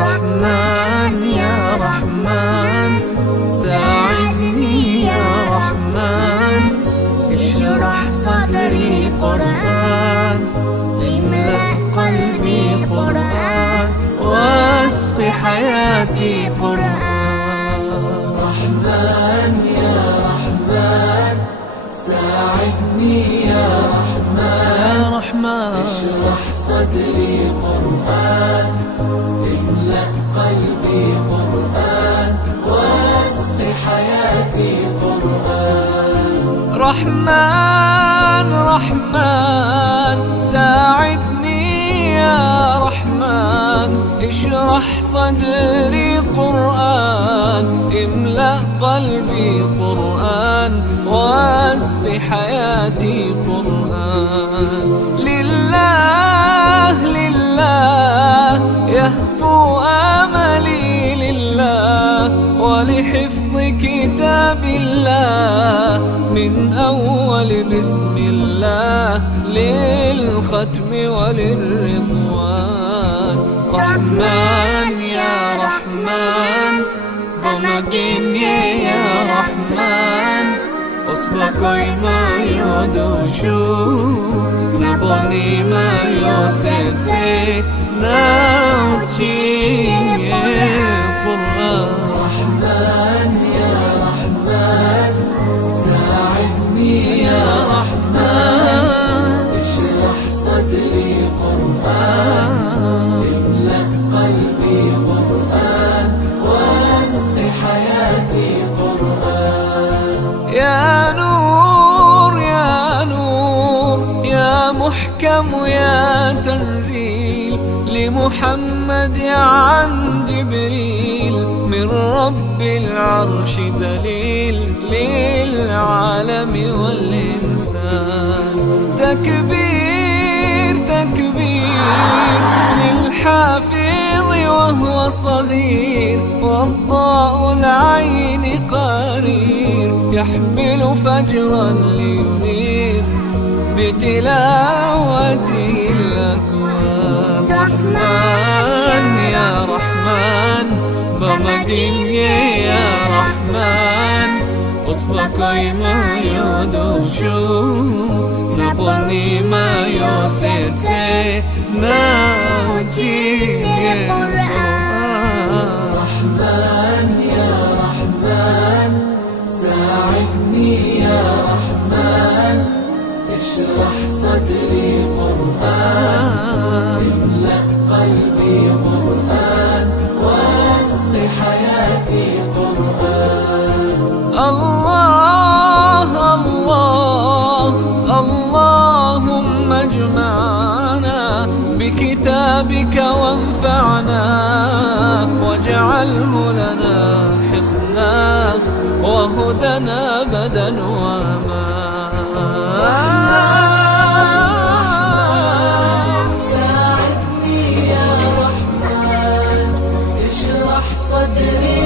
رحمن يا رحمن ساعدني يا رحمن، اشرح صدري قرآن، املأ قلبي قرآن، واسق حياتي قرآن. رحمن يا رحمن ساعدني يا رحمن، اشرح صدري قرآن، املأ قلبي قرآن، واسق حياتي قرآن. رحمن رحمن ساعدني يا رحمن، اشرح صدري قرآن، املأ قلبي قرآن، واسق حياتي قرآن. لله لله يهفو آملي لله، ولحفظ كتاب الله من أول بسم الله للختم وللرضوان. رحمن يا رحمن بمجيني يا رحمن، أصبحي ما يدوشو نبني ما يوسيتي ناوتي قرآن. رحمن يا رحمن ساعدني يا رحمن، اشرح صدري قرآن، املأ قلبي قرآن، واسق حياتي قرآن. يا نور يا نور يا محكم يا تنزيل لمحمد عن جبريل، من رب العرش دليل للعالم والإنسان. تكبير تكبير للحافظ وهو صغير، والضاء العين قرير، يحمل فجرا لينير بتلاوته الأكوان. رحمن يا رحمن بمجيني يا رحمن، أصبحي ما يدوشو نبني ما يوسيتي ناوتي قرآن. رحمن يا رحمن ساعدني يا رحمن، اشرح صدري قرآن، املأ قلبي قرآن، واسق حياتي قرآن. الله الله اللهم اجمعنا بكتابك وانفعنا، واجعله لنا حصنا وهدنا أبدا وأمان. ساعدني يا رحمن اشرح صدري